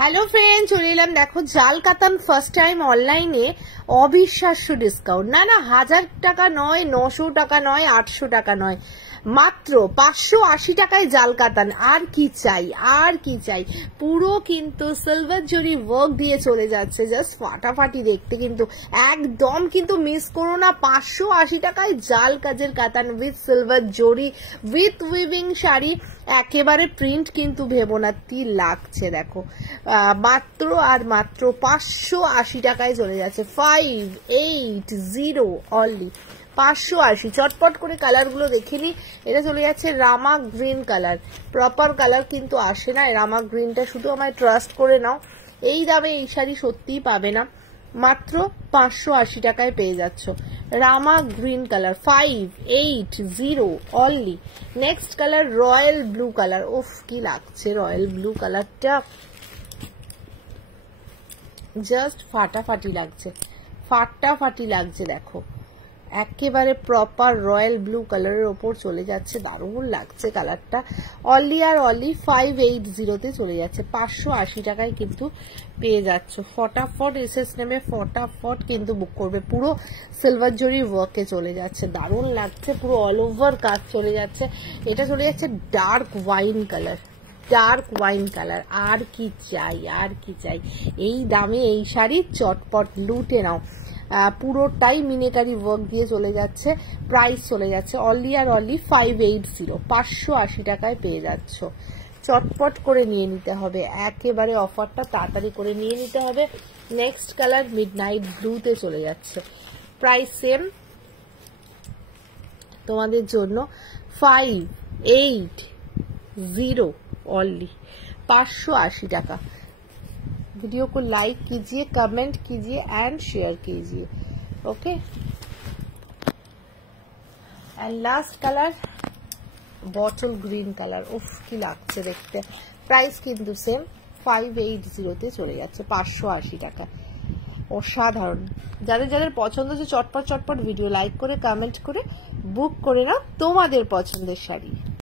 Hello friend, চলে এলাম দেখো জাল কাতান ফার্স্ট টাইম অনলাইনে অবিশ্বাস্য ডিসকাউন্ট। না 1000 টাকা নয়, 900 টাকা নয়, 800 টাকা নয়, মাত্র 580 টাকায় জাল কাতান। আর কি চাই, আর কি চাই। পুরো কিন্তু সিলভার জরি ওয়ার্ক দিয়ে চলে যাচ্ছে, জাস্ট ফাটাফাটি দেখতে, কিন্তু একদম কিন্তু মিস করো না। 580 টাকায় জাল কাজের কাতান উইথ সিলভার জরি উইথ উইভিং শাড়ি, একেবারে প্রিন্ট কিন্তু ভেবো না কি লাগছে। দেখো মাত্র আর মাত্র 580 টাকায় চলে যাচ্ছে। 580 অনলি 580। চটপট করে কালার গুলো দেখিনি। এটা চলে যাচ্ছে রামা গ্রিন কালার, প্রপার কালার কিন্তু আসে না। রামা গ্রিনটা শুধু আমায় ট্রাস্ট করে নাও, এই দামে এই শাড়ি সত্যিই পাবে না। মাত্র 580 টাকায় পেয়ে যাচ্ছ Rama green colour, 580 only. Next colour royal blue colour. উফ কি লাগছে রয়্যাল ব্লু কালারটা, জাস্ট ফাটাফাটি লাগছে, ফাটাফাটি লাগছে। দেখো একেবারে প্রপার রয়্যাল ব্লু কালারের ওপর চলে যাচ্ছে, দারুণ লাগছে কালারটা। অনলি আর অনলি 580 চলে যাচ্ছে, 580 টাকায় কিন্তু পেয়ে যাচ্ছ। ফটাফট এসএস নেমে ফটাফট কিন্তু বুক করবে। পুরো সিলভার জরি ওয়ার্কে চলে যাচ্ছে, দারুণ লাগছে, পুরো অল ওভার কাজ চলে যাচ্ছে। এটা চলে যাচ্ছে dark wine colour, dark wine colour. আর কি চাই, আর কি চাই। এই দামে এই শাড়ি চটপট লুটে নাও। পুরোটাই মিনেকারি ওয়ার্ক দিয়ে চলে যাচ্ছে। প্রাইস চলে যাচ্ছে অনলি আর অনলি 580, 580 টাকায় পেয়ে যাচ্ছ। চটপট করে নিয়ে নিতে হবে, একেবারে অফারটা তাড়াতাড়ি করে নিয়ে নিতে হবে। নেক্সট কালার মিডনাইট ব্লুতে চলে যাচ্ছে, প্রাইস সেম তোমাদের জন্য 580 ओनली 580 टाका। वीडियो को लाइक कीजिए, कमेंट कीजिए एंड शेयर कीजिए। Okay, and last colour bottle green colour. उफ की लागছে দেখতে। প্রাইস কিন্তু সেম 580 তে চলে যাচ্ছে, 580 টাকা। অসাধারণ। যাদের যাদের পছন্দ হচ্ছে চটপট চটপট ভিডিও লাইক করে কমেন্ট করে বুক করে নাও তোমাদের পছন্দের শাড়ি।